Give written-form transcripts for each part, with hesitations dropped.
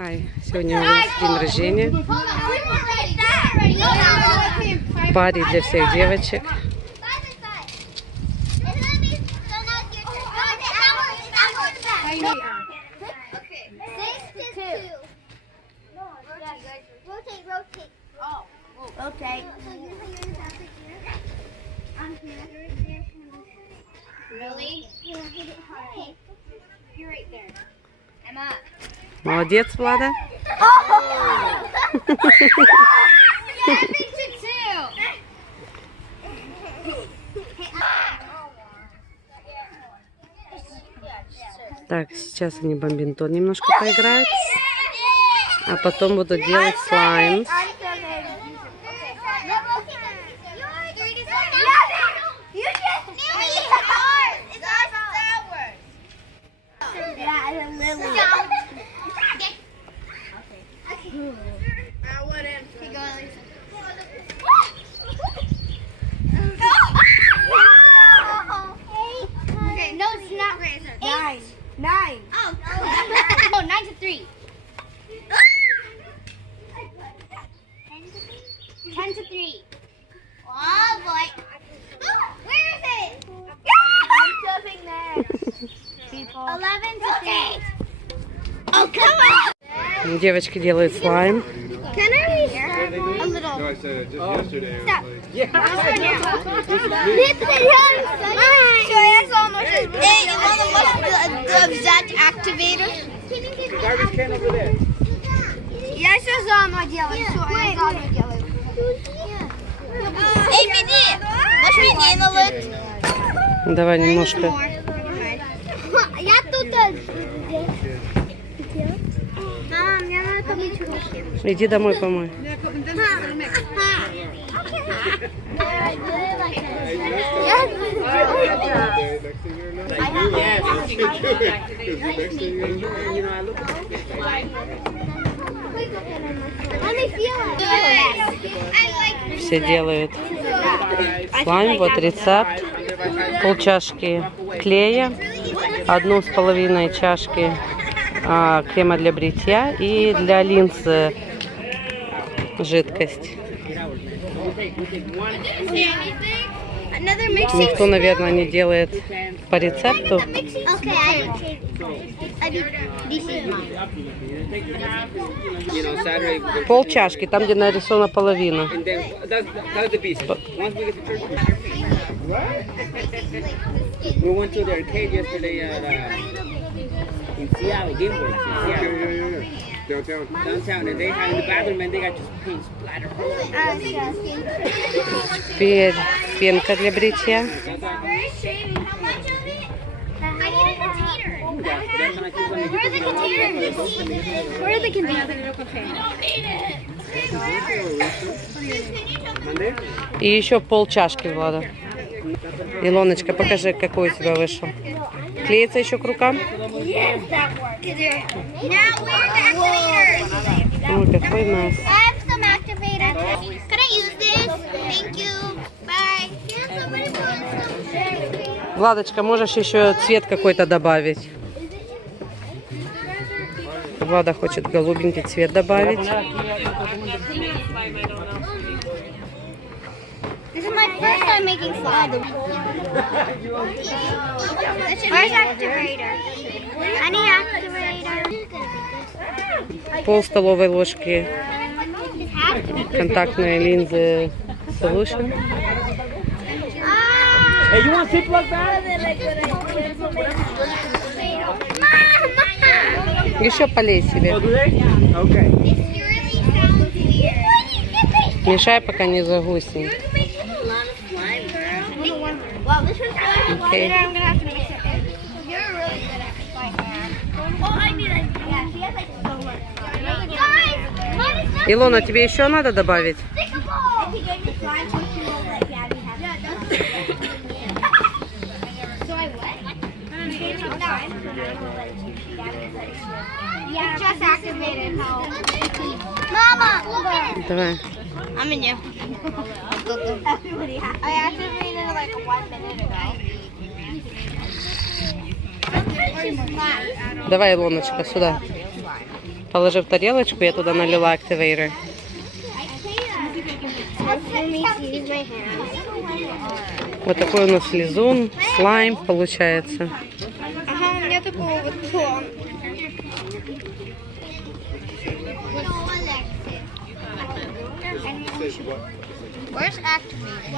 Хай, сегодня у нас день рождения. Пари для всех девочек. Молодец, Влада. Так, сейчас они бомбинтон немножко поиграют, а потом будут делать слайм. Nine. Oh, no, 9 to 3. 10 to 3. Oh boy. Where is it? I'm jumping next. 11 to 3. Oh, come on. Девочки делают слайм. Can I restart a little? No, I said it just yesterday. Stop. Yeah. The exact activator. The garbage can over there. Я сейчас заново делаю. Все, я заново делаю. Эй, Мини! Можешь мне налить? Давай немножко. Я тут. Мама, мне надо помыть руки. Иди домой помой. Все делают слайм. Вот рецепт. Полчашки клея, 1,5 чашки крема для бритья и для линз жидкость. Никто, наверное, не делает по рецепту. Полчашки, там, где нарисована половина. We went to the arcade yesterday in Seattle, GameWorks in Seattle. Downtown, and they had in the bathroom, and they got just paint splatter. Теперь пенка для бритья. Where are the containers? И еще полчашки, Влада. Илоночка, покажи, какой у тебя вышел. Клеится еще к рукам? Ой, какой нас. Владочка, можешь еще цвет какой-то добавить? Влада хочет голубенький цвет добавить. This is my first time making slime. Where's activator? Any activator? Пол столовой ложки контактные линзы Solution. Hey, you want Ziploc bag? Еще полей себе. Okay. Мешай, пока не загуснет. Wow, this one's good. Okay. I'm gonna have to mix it in. You're really good at slime, man. Oh, I need it. Yeah, she has like so much slime. Guys, mom is not Илона, тебе еще надо добавить? stickable. If he gave me slime, she will let Gabby have it. Yeah, that's So I what? He gave me slime, so now I will let Gabby have it. Yeah, it just activated how. Mama, look. Давай. I'm in you. Everybody I activated it like 1 minute ago. Давай, Илоночка, сюда. Положи в тарелочку, я туда налила активейры. Вот такой у нас лизун, слайм получается. Ага, у меня такого вот. Where's activated?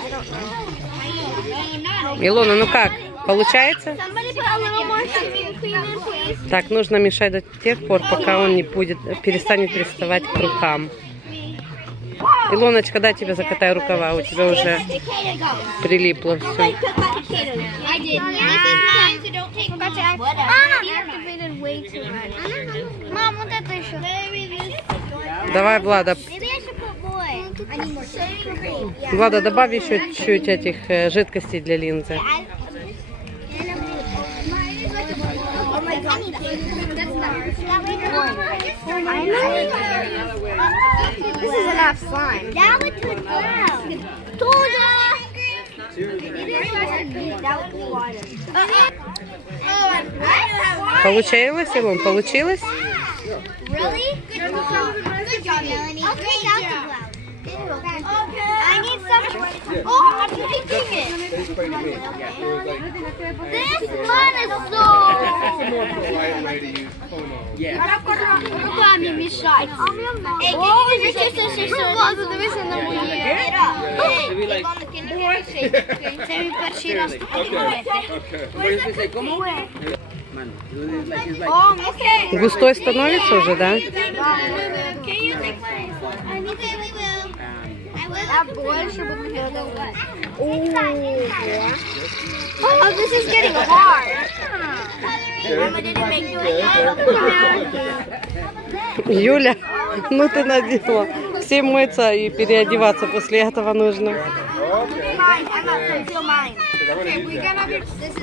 I don't know. Илона, ну как? Получается? Somebody put a little more shaving cream in, please. Так, нужно мешать до тех пор, пока он не будет, перестанет приставать к рукам. Илоночка, дай тебе закатай рукава, у тебя уже прилипло все. I did. This is mine, so don't take mine. Activated way too much. Mom, вот это еще. Давай, Влада. Maybe I should put more. I need more shaving cream. Влада, добавь еще чуть-чуть этих жидкостей для линзы. Oh my god. This is enough slime. That would be Получилось, Илон? Получилось? Really? Good job, Melanie. I'll take out the blouse. I need some. Oh, I'm taking it. This one is so. Right way to use Pono. Yeah. Руками мешать. Эй, Man, it's like Густой становится уже, да? Oh, this is getting hard. Mama didn't make you. Юля, ну ты надела. Всем мыться и переодеваться после этого нужно. Mine, Emma, feel mine. Okay, we gonna be. This is.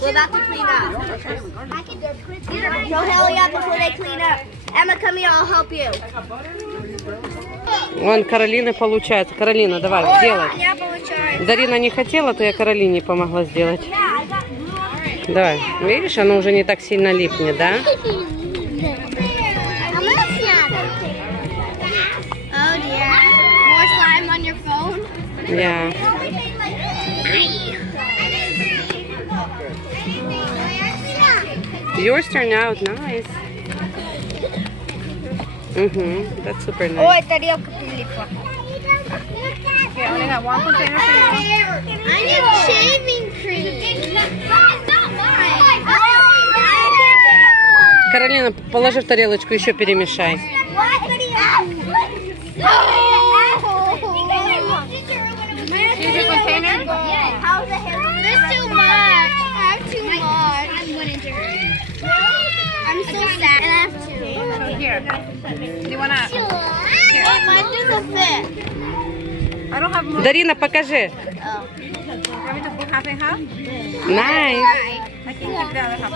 We're about to clean up. Go hurry up before they clean up. Emma, come here. I'll help you. Вон, Каролина получается. Каролина, давай, делай. У меня получается. Дарина не хотела, то я Каролине помогла сделать. Давай. Видишь, оно уже не так сильно липнет, да? Oh dear. More slime on your phone. Yeah. Yours turned out nice. That's super nice. Ой, тарелка прилипла. I only got one container for you. I need shaving cream. Каролина, положи в тарелочку, еще перемешай. Here's your container. There's too much. I have too much. I'm so sad. And I have two. Here. Do you wanna? Oh, mine doesn't fit. I don't have more. Дарина, покажи. Want me to put half and half? Nice. I can keep the other half.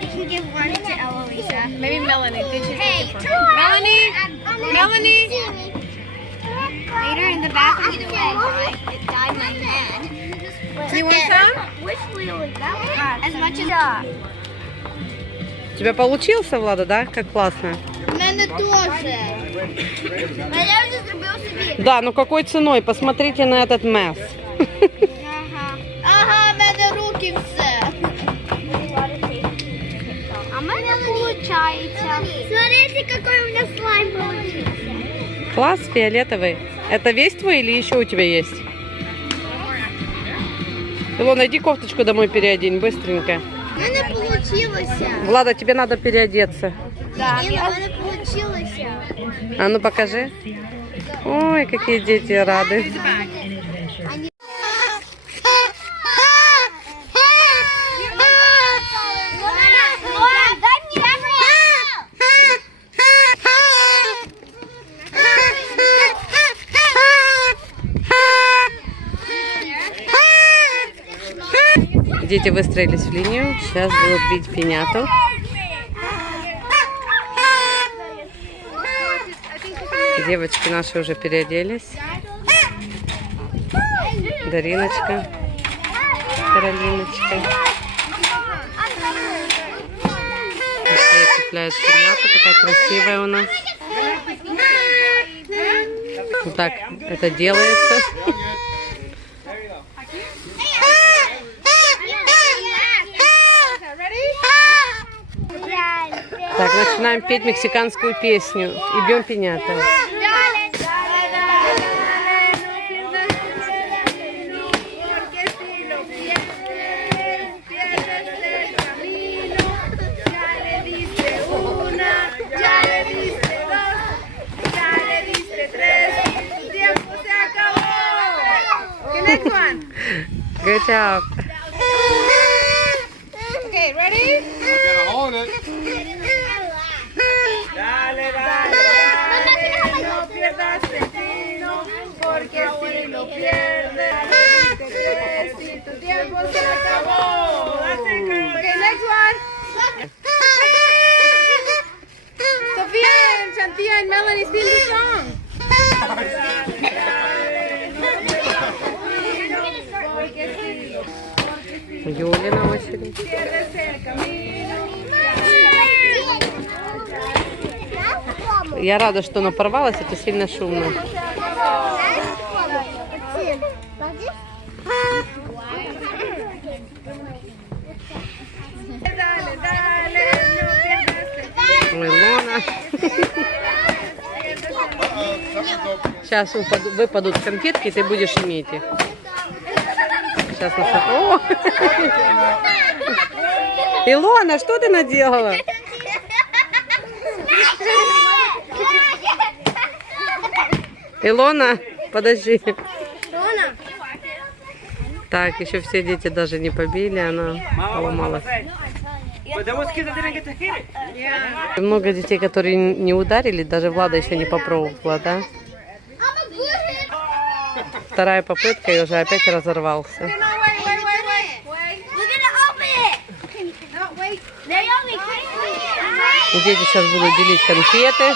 You can give one to Eloisa. Maybe Melanie. Did you? Hey, Melanie? Melanie? Later in the bathroom. Either way, it dyed my head. Do you want some? Which wheel is that one? As much as У тебя получился, Влада, да? Как классно. У мене тоже. А я вже зробив собі. Да, но какой ценой? Посмотрите на этот месс. Ага, в мене руки все. А в мене получається. Смотрите, какой у меня слайм получился. Класс, фиолетовый. Это весь твой или еще у тебя есть? Илона, иди кофточку домой переодень, быстренько. У мене получилося. Влада, тебе надо переодеться. Да, у мене получилося. А ну покажи. Ой, какие дети рады. Дети выстроились в линию. Сейчас будут бить пиняту. Девочки наши уже переоделись. Дариночка, Каролиночка. цепляет пинята, такая красивая у нас. Вот так это делается. Так, начинаем петь мексиканскую песню и бьем пинята. Next one. Good job. Okay, ready? You're gonna hold it. Dale, dale, dale, no pierdas el tino, porque si lo pierdes, si tu tiempo se acabó. Okay, next one. Sophia and Shantia and Melanie sing the song. Юля на очередь. Я рада, что оно порвалось, это сильно шумно. Ой, Лона. Сейчас выпадут конфетки, и ты будешь иметь их. Сейчас нас... О! Илона, что ты наделала? Илона, подожди. Так, еще все дети даже не побили, она поломалась. Много детей, которые не ударили, даже Влада еще не попробовала, да? Вторая попытка и уже опять разорвался. Дети сейчас будут делить конфеты.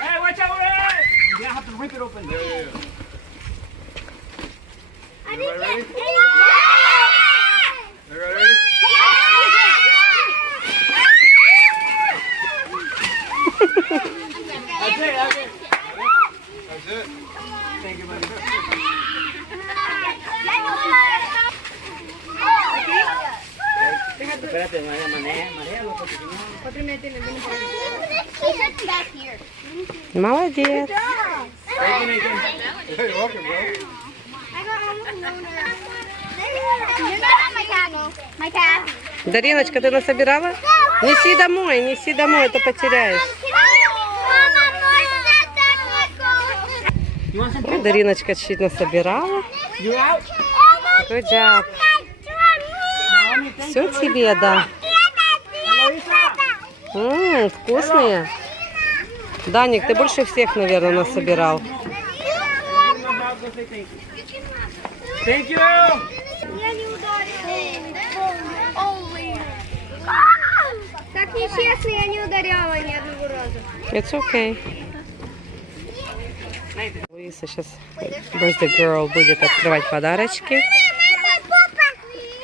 Hey, watch out! You have to rip it open. Everybody ready? That's it, that's it. That's it. Thank you, buddy. Espérate, manéjalo porque si no... Молодец. Hey, welcome, bro. Дариночка, ты насобирала? Неси домой, это потеряешь. Ой, Дариночка чуть насобирала. You out? Good job. Все тебе, да. Вкусные. Даник, ты больше всех, наверное, насобирал. Thank you. Так нечестно, я не ударяла ни одного раза. It's okay. Луиса сейчас, birthday girl, будет открывать подарочки.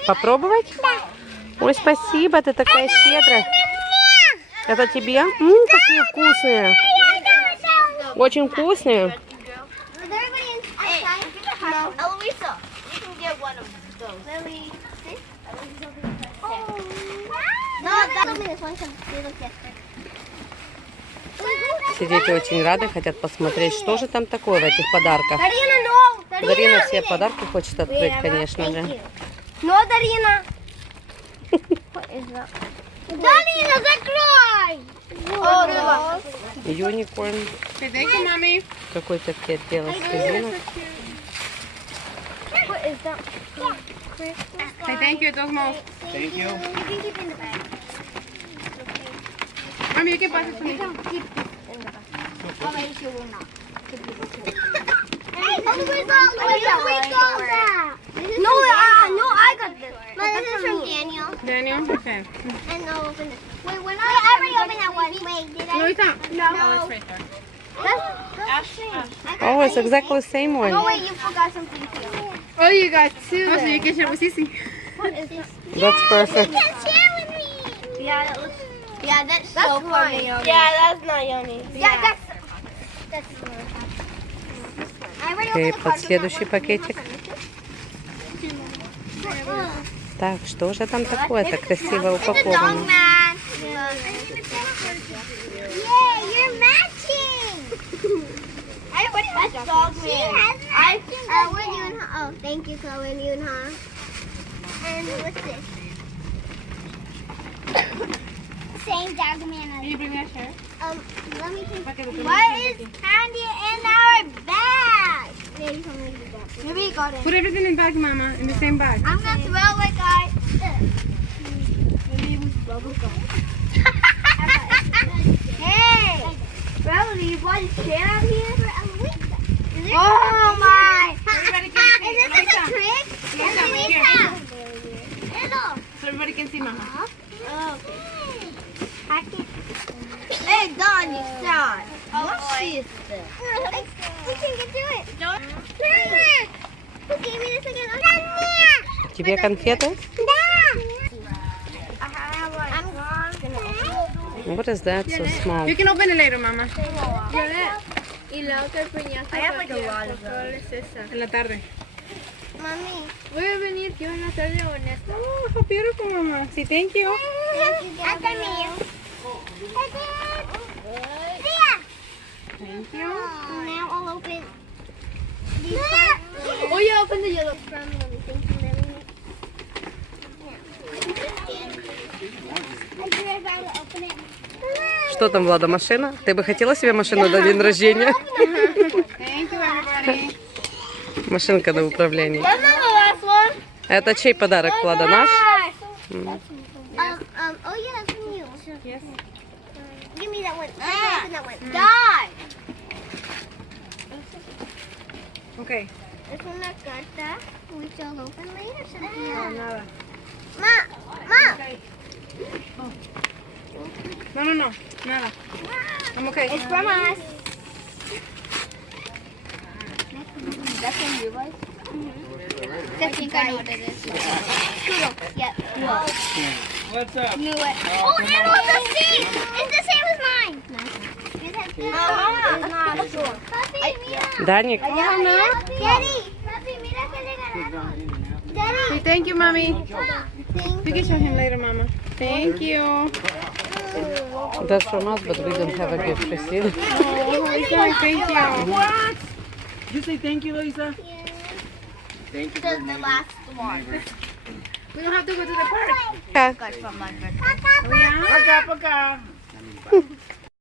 Попробовать? Ой, спасибо, ты такая щедрая. Это тебе? Какие вкусные. Очень вкусные. Eloisa, you can get one of those. Lily, this? No, that'll be this one because they look different. Все дети очень рады, хотят посмотреть, что же там такое в этих подарках. Дарина, no! Дарина все подарки хочет открыть, конечно же. No, Дарина! Дарина, закрой! Закрыла. Юникорн. Okay, thank you, mommy. Какой-то пакет белых резинок. What is that? Say thank you, Cosmo. Thank you. You can keep it in the bag. Mommy, you can pass it to me. You can keep this in the bag. Alright, she will not. Hey, where's all that? No, no, I got this. This is from Daniel. Daniel, okay. And I'll open this. Wait, I already opened that one. Wait, did I? Luisa. No. Oh, it's right there. That's Oh, it's exactly the same one. Oh wait, you forgot something too. Oh, you got two. Oh, so you can share with Sissy. What is this? That's perfect. You can share with me. Yeah, that looks. Yeah, that's so funny. Yeah, that's not yummy. Yeah, that's. I already Окей, opened the под card. следующий пакетик. Так, что же там такое-то красиво It's a dog упаковано? man. Yeah, you're matching. Everybody has dog man. When you and oh, thank you, Chloe and you and her. And what's this? Same dog man. Can you bring me a chair? Let me think. What is candy in our bag? Maybe you got it. Put everything in bag, Mama, in the same bag. I'm gonna throw it, guys. Maybe it was bubble gum. Hey, Melody, you brought a chair out here for Eloisa. Oh my! Everybody can see. Is this a trick? Eloisa. So everybody can see, Mama. Oh. I can't. Hey, Donnie, son. What is this? We can get to it. Mama, who gave me this again? Тебе конфеты? What is that so small? You can open it later, Mama. I have like a lot of those. En la tarde. Mommy. Voy a venir yo en la tarde o en esta. Oh, how beautiful, Mama. Sí, thank you. After me. Thank you. Now I'll open these cards. Oh, yeah, open the yellow. From Lily. Thank you, Lily. I gotta open it. Что там, Влада, машина? Ты бы хотела себе машину на день рождения? Thank you, everybody. Машинка на управлении. That's not the last one. Это чей подарок, Влада? Наш? Oh yeah, that's from you. Yes. Give me that one. Open that one. Die. Okay. Es una carta. We shall open later. No, nada. Ma. No, nada. I'm okay. It's from us. That's from you guys? I think I know what it is. Kudo. Yep. What's up? Knew it. Oh, and what's the seat? It's the same as mine. It's not sure. Даник, Daddy. Mira que le ganaron. Daddy. Say thank you, Mommy. Thank You can show him later, Mama. Thank you. that's from us, but we don't have a gift receipt. Oh, Lisa, thank you. What? You say thank you, Lisa? Thank you. the last one. We don't have to go to the park. Yeah. Got from London. Oh, yeah? Paka, paka.